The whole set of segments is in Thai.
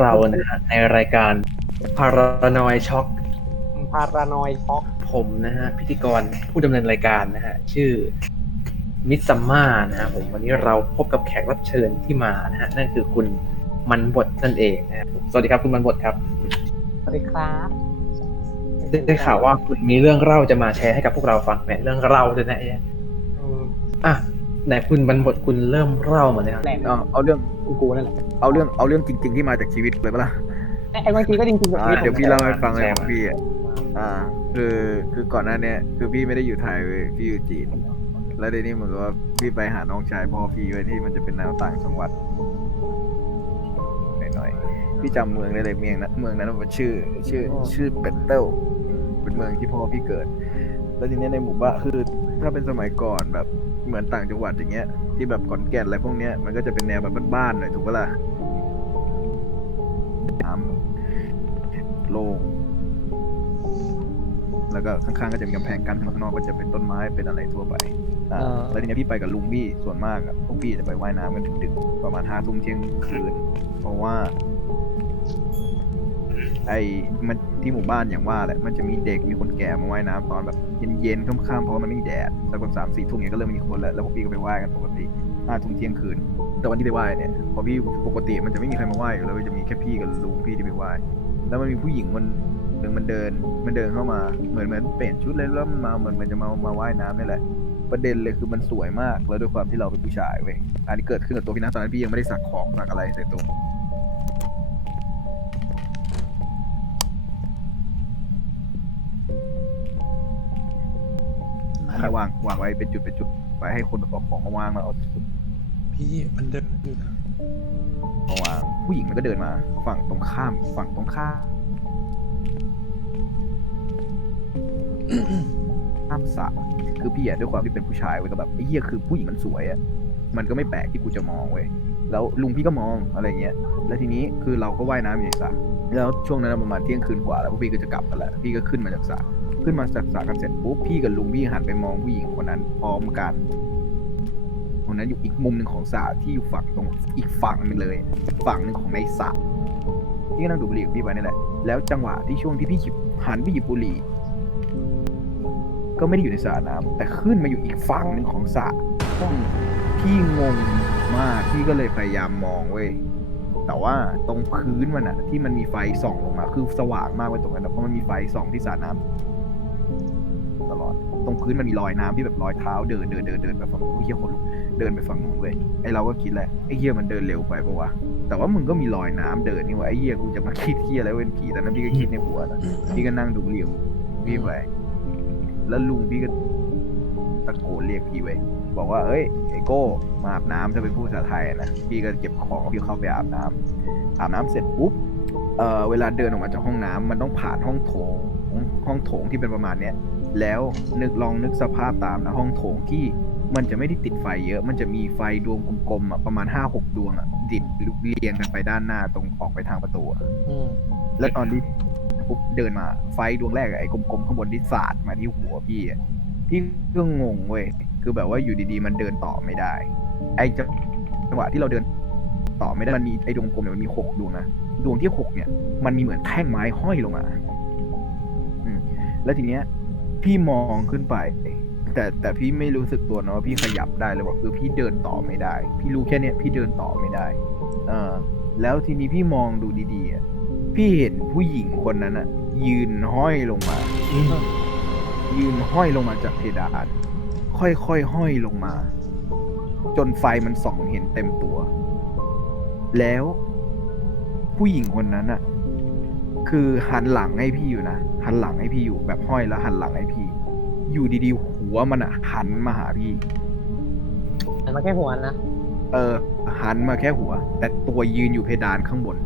เรานะฮะในรายการ Paranoid Shock พารานอยช็อกผมนะฮะพิธีกรผู้ดำเนินรายการนะฮะชื่อมิสซัมมานะฮะผมวันนี้เราพบกับแขกรับเชิญที่มานะฮะนั่นคือคุณมันบดนั่นเองนะฮะสวัสดีครับคุณมันบดครับสวัสดีครับได้ได้ข่าวว่าคุณมีเรื่องเล่าจะมาแชร์ให้กับพวกเราฟังแหมเรื่องเล่าด้วยนะไอ้เนี่ยอืมอะ ไหนคุณมันบดคุณเริ่มเล่ามาเลยครับแหละ เอาเอาเรื่องกูกูนั่นแหละเอาเรื่องเอาเรื่องจริง ๆ ที่มาจากชีวิตเลยปะล่ะไอ้ไอ้บางทีก็จริงๆแบบอ่านี้เดี๋ยวพี่เล่าให้ฟังเลยของพี่อะอ่า คือคือก่อนหน้าเนี้ยคือพี่ไม่ได้อยู่ไทยเว้ยพี่อยู่จีน แล้วเดี๋ยวนี้เหมือนกับว่าพี่ไปหาน้องชายพ่อพี่ไว้ที่มันจะเป็นแนวต่างจังหวัดหน่อยๆพี่จำเมืองได้เลยเมืองนะเมืองนั้นมันชื่อ ชื่อ ชื่อเป็ดเต้ลเป็นเมืองที่พ่อพี่เกิด แล้วทีเนี้ยในหมู่บ้านคือ ถ้าเป็นสมัยก่อนแบบ เหมือนต่างจังหวัดอย่างเงี้ยที่แบบขอนแก่นอะไรพวกเนี้ยมันก็จะเป็นแนวแบบบ้านๆหน่อยถูกปะล่ะน้ำโล่งแล้วก็ข้างๆก็จะมีกำแพงกั้นข้างนอกก็จะเป็นต้นไม้เป็นอะไรทั่วไปอ่าแล้วทีเนี้ยพี่ไปกับลุงพี่ส่วนมากอะพวกพี่จะไปว่ายน้ำกันดึกๆประมาณห้าทุ่มเที่ยงคืน เพราะว่า ไอ้มัน ที่หมู่บ้านอย่างว่าแหละ มันจะมีเด็กมีคนแก่มาว่ายน้ำตอนแบบเย็นๆค่ำๆเพราะว่ามันไม่มีแดดแต่ประมาณสามสี่ทุ่มเนี้ยก็เริ่มมีคนแล้วแล้วพวกพี่ก็ไปว่ายกันปกติห้าทุ่มเที่ยงคืน แต่วันที่ไปว่ายเนี่ยพอพี่ปกติมันจะไม่มีใครมาว่ายอยู่แล้วจะมีแค่พี่กับลุงพี่ที่ไปว่ายแล้วมันมีผู้หญิงคนหนึ่งมันเดินมันเดินเข้ามาเหมือนเหมือนเปลี่ยนชุดเลยแล้วมันมาเหมือนมันจะมามาว่ายน้ำนี่แหละประเด็นเลยคือมันสวยมากแล้วด้วยความที่เราเป็นผู้ชายเว้ยอันนี้เกิดขึ้นกับตัวพี่นะตอนนั้นพี่ยังไม่ได้สักของสักอะไรใส่ตัว ให้วางวางไว้เป็นจุดเป็นจุดไว้ให้คนเอาของมาวางมาเอาพี่มันเดินอยู่นะมาวางผู้หญิงมันก็เดินมา ฝั่งตรงข้ามฝั่งตรงข้ามข้ามสระคือพี่อะด้วยความที่เป็นผู้ชายเว้ยก็แบบไอ้เหี้ยคือผู้หญิงมันสวยอะมันก็ไม่แปลกที่กูจะมองเว้ยแล้วลุงพี่ก็มองอะไรเงี้ย แล้วทีนี้คือเราก็ว่ายน้ำอยู่ในสระแล้วช่วงนั้นประมาณเที่ยงคืนกว่าแล้วพวกพี่ก็จะกลับกันแล้วพี่ก็ขึ้นมาจากสระ ขึ้นมาจากสระกันเสร็จปุ๊บพี่กับลุงพี่หันไปมองผู้หญิงคนนั้นพร้อมกันคนนั้นอยู่อีกมุมหนึ่งของสระที่อยู่ฝั่งตรงอีกฝั่งหนึงเลย ฝั่งหนึ่งของในสระพี่ก็นั่งดูดบุหรี่ของพี่ไปนี่แหละแล้วจังหวะที่ช่วงที่พี่หยิบหันไปหยิบบุหรี่ ก็ไม่ได้อยู่ในสระน้ำแต่ขึ้นมาอยู่อีกฝั่งหนึ่งของสระพี่งงมากพี่ก็เลยพยายามมองเว้ยแต่ว่าตรงพื้นมันอะที่มันมีไฟส่องลงมา คือสว่างมากเว้ยตรงนั้นเพราะมันมีไฟส่องที่สระน้ำ ตลอด ตรงพื้นมันมีรอยน้ำที่แบบรอยเท้าเดินเดินเดินเดินไปฝั่งนู้นไอ้เหี้ยคนลุกเดินไปฝั่งนู้นเว้ยไอเราก็คิดแหละไอ้เหี้ยมันเดินเร็วไปปะวะแต่ว่ามึงก็มีรอยน้ำเดินนี่หว่าไอ้เหี้ยกูจะมาคิดเหี้ยอะไรเป็นผีแต่นั้นพี่ก็คิดในหัวนะพี่ก็นั่งดูเหลี่ยมพี่ไปแล้วลุงพี่ก็ตะโกนเรียกพี่ไว้ยบอกว่าเอ้ยไอโก้มาอาบน้ำถ้าเป็นผู้ภาษาไทยนะพี่ก็เก็บของพี่เข้าไปอาบน้ำอาบน้ำเสร็จปุ๊บเอ่อเวลาเดินออกมาจากห้องน้ำมันต้องผ่านห้องโถง ห้องโถงที่เป็นประมาณเนี้ยแล้วนึกลองนึกสภาพตามนะห้องโถงที่มันจะไม่ได้ติดไฟเยอะ มันจะมีไฟดวงกลมๆอะประมาณห้าหกดวงอะติดเรียงกันไปด้านหน้าตรงออกไปทางประตูอะแล้วตอนที่ปุ๊บเดินมาไฟดวงแรกอะไอ้กลมๆข้างบนที่สาดมาที่หัวพี่อะพี่ก็งงเว้ยคือแบบว่าอยู่ดีๆ มันเดินต่อไม่ได้ ไอ้จังหวะที่เราเดินต่อไม่ได้มันมีไอ้ดวงกลมเนี่ยมันมีหกดวงนะดวงที่หกเนี่ย มันมีเหมือนแท่งไม้ห้อยลงมา แล้วทีเนี้ย พี่มองขึ้นไป แต่แต่พี่ไม่รู้สึกตัวนะว่าพี่ขยับได้เลยว่าคือพี่เดินต่อไม่ได้ พี่รู้แค่เนี้ยพี่เดินต่อไม่ได้ เออ แล้วทีนี้พี่มองดูดีๆอะพี่เห็นผู้หญิงคนนั้นอะยืนห้อยลงมา ยืนห้อยลงมาจากเพดานค่อยๆห้อยลงมา จนไฟมันส่องเห็นเต็มตัว แล้วผู้หญิงคนนั้นอะ คือหันหลังให้พี่อยู่นะหันหลังให้พี่อยู่แบบห้อยแล้วหันหลังให้พี่ อยู่ดีๆ หัวมันอะหันมาหาพี่แต่มาแค่หัวนะ เออ หันมาแค่หัว แต่ตัวยืนอยู่เพดานข้างบน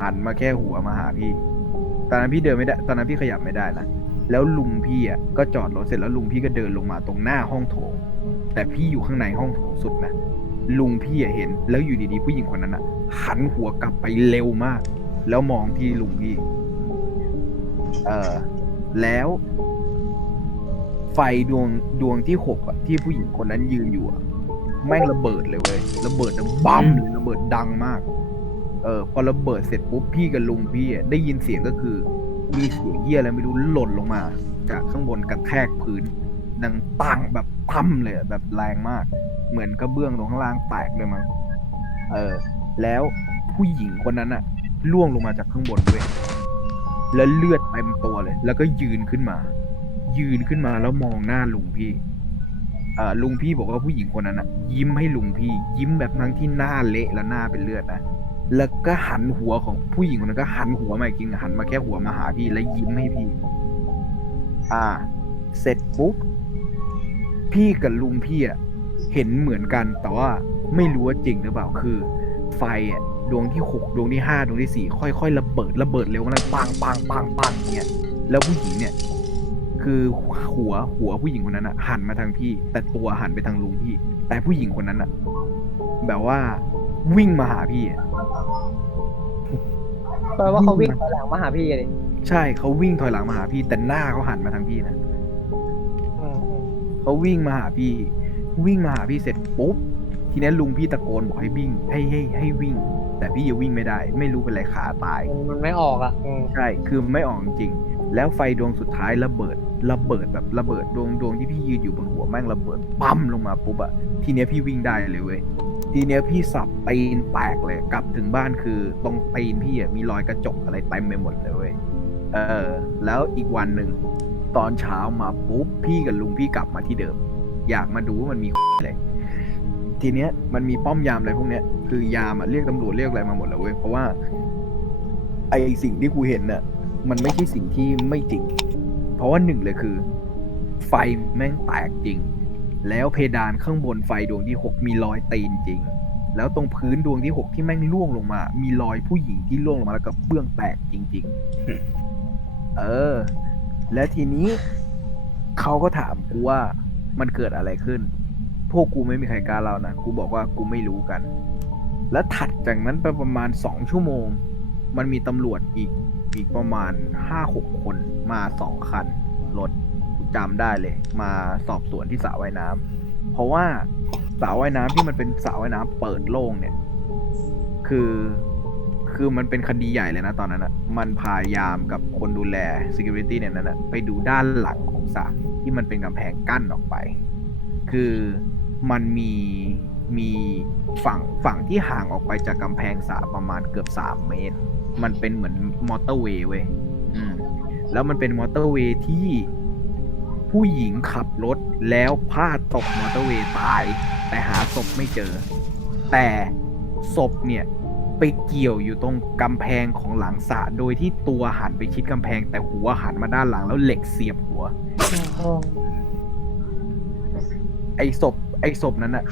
หันมาแค่หัวมาหาพี่ ตอนนั้นพี่เดินไม่ได้ ตอนนั้นพี่ขยับไม่ได้นะแล้วลุงพี่อะก็จอดรถเสร็จแล้วลุงพี่ก็เดินลงมาตรงหน้าห้องโถง แต่พี่อยู่ข้างในห้องโถงสุดนะลุงพี่อะเห็น แล้วอยู่ดีๆผู้หญิงคนนั้นอะหันหัวกลับไปเร็วมาก แล้วมองที่ลุงพี่เออแล้วไฟดวงดวงที่หกอะที่ผู้หญิงคนนั้นยืนอยู่อะแม่งระเบิดเลยเว้ยระเบิดดังบัมเลยระเบิดดังมาก เออ พอระเบิดเสร็จปุ๊บพี่กับลุงพี่อะได้ยินเสียงก็คือ มีเสียงเหี้ยอะไรไม่รู้หล่นลงมา จากข้างบนกระแทกพื้นดังปังแบบพัมเลยแบบแรงมาก เหมือนกระเบื้องตรงข้างล่างแตกเลยมั้งเออ แล้วผู้หญิงคนนั้นอะ ล่วงลงมาจากข้างบนด้วยแล้วเลือดเต็มตัวเลย แล้วก็ยืนขึ้นมา ยืนขึ้นมาแล้วมองหน้าลุงพี่อ่อลุงพี่บอกว่าผู้หญิงคนนั้นอะยิ้มให้ลุงพี่ ยิ้มแบบทั้งที่หน้าเละและหน้าเป็นเลือดนะแล้วก็หันหัวของผู้หญิงคนนั้นก็หันหัวมาอีกทีหันมาแค่หัวมาหาพี่แล้วยิ้มให้พี่ อ่า เสร็จปุ๊บพี่กับลุงพี่อะเห็นเหมือนกันแต่ว่าไม่รู้ว่าจริงหรือเปล่าคือ ไฟอะ ดวงที่หกดวงที่ห้าดวงที่สี่ค่อยๆระเบิดระเบิดเร็วมากปังปังปังปังเนี่ยแล้วผู้หญิงเนี่ย คือหัวหัวผู้หญิงคนนั้นอะหันมาทางพี่ แต่ตัวหันไปทางลุงพี่ แต่ผู้หญิงคนนั้นอะแบบว่าวิ่งมาหาพี่อะแปลว่าเขาวิ่งถอยหลังมาหาพี่เลยใช่เขาวิ่งถอยหลังมาหาพี่ แต่หน้าเขาหันมาทางพี่นะอืมอืมเขาวิ่งมาหาพี่ วิ่งมาหาพี่เสร็จปุ๊บทีนี้ลุงพี่ตะโกนบอกให้วิ่งให้ให้ให้วิ่ง แต่พี่ยังวิ่งไม่ได้ ไม่รู้เป็นไรขาตาย มันมันไม่ออกอะอืมใช่คือไม่ออกจริงๆแล้วไฟดวงสุดท้ายระเบิดระเบิดแบบระเบิดดวงดวงที่พี่ยืนอยู่บนหัวแม่งระเบิดปั๊มลงมาปุ๊บอะทีเนี้ยพี่วิ่งได้เลยเว้ยทีเนี้ยพี่สับตีนแตกเลยกลับถึงบ้านคือตรงตีนพี่อะมีรอยกระจกอะไรเต็มไปหมดเลยเว้ยเออ แล้วอีกวันหนึ่งตอนเช้ามาปุ๊บพี่กับลุงพี่กลับมาที่เดิม อยากมาดูว่ามันมีอะไร ทีเนี้ยมันมีป้อมยามอะไรพวกเนี้ยคือยามอะเรียกตำรวจเรียกอะไรมาหมดแล้วเว้ยเพราะว่า ไอสิ่งที่กูเห็นน่ะ มันไม่ใช่สิ่งที่ไม่จริง เพราะว่าหนึ่งเลยคือ ไฟแม่งแตกจริง แล้วเพดานข้างบนไฟดวงที่หกมีรอยตีนจริง แล้วตรงพื้นดวงที่หกที่แม่งล่วงลงมา มีรอยผู้หญิงที่ล่วงลงมาแล้วก็เบื้องแตกจริง ๆ เออ และทีนี้เขาก็ถามกูว่ามันเกิดอะไรขึ้น พวกกูไม่มีใครกล้าเล่านะ กูบอกว่ากูไม่รู้กัน แล้วถัดจากนั้นไปประมาณสองชั่วโมง มันมีตำรวจอีกอีกประมาณห้าหกคนมาสองคันรถจำได้เลย มาสอบสวนที่สระว่ายน้ำเพราะว่าสระว่ายน้ำที่มันเป็นสระว่ายน้ำเปิดโล่งเนี่ย คือ คือมันเป็นคดีใหญ่เลยนะตอนนั้นอะมันพายามกับคนดูแล security เนี่ยนั้นอะไปดูด้านหลังของสระที่มันเป็นกำแพงกั้นออกไป คือ มันมีมีฝั่งฝั่งที่ห่างออกไปจากกำแพงสระประมาณเกือบสามเมตร มันเป็นเหมือนมอเตอร์เวย์เว้ยอืมแล้วมันเป็นมอเตอร์เวย์ที่ผู้หญิงขับรถแล้วพลาดตกมอเตอร์เวย์ตาย แต่หาศพไม่เจอ แต่ศพเนี่ยไปเกี่ยวอยู่ตรงกำแพงของหลังสระโดยที่ตัวหันไปชิดกำแพง แต่หัวหันมาด้านหลังแล้วเหล็กเสียบหัว ไอ้ศพ ไอ้ศพนั้นอะ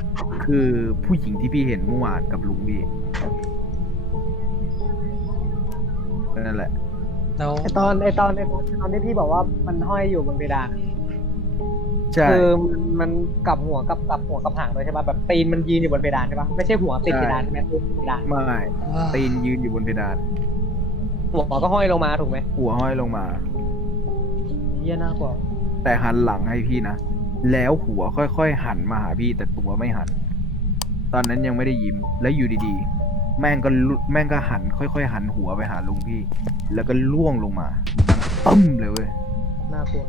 คือผู้หญิงที่พี่เห็นเมื่อวานกับลุงพี่นั่นแหละ แล้วไอตอนไอตอนไอตอนตอนที่พี่บอกว่ามันห้อยอยู่บนเพดานอะใช่คือมันมันกลับหัวกับกลับหัวกับหางด้วยใช่ป่ะแบบตีนมันยืนอยู่บนเพดานใช่ป่ะไม่ใช่หัวติดเพดานใช่ไหมตัวติดเพดานไม่ตีนยืนอยู่บนเพดาน หัวก็ห้อยลงมาถูกไหมหัวห้อยลงมาเยี่ยน่ากลัวแต่หันหลังให้พี่นะ แล้วหัวค่อยๆ หันมาหาพี่แต่ตัวไม่หัน ตอนนั้นยังไม่ได้ยิ้ม แล้วอยู่ดีๆ แม่งก็ลุแม่งก็หัน ค่อยๆ หันหัวไปหาลุงพี่ แล้วก็ล่วงลงมาดังตึ้มเลยเว้ย น่ากลัว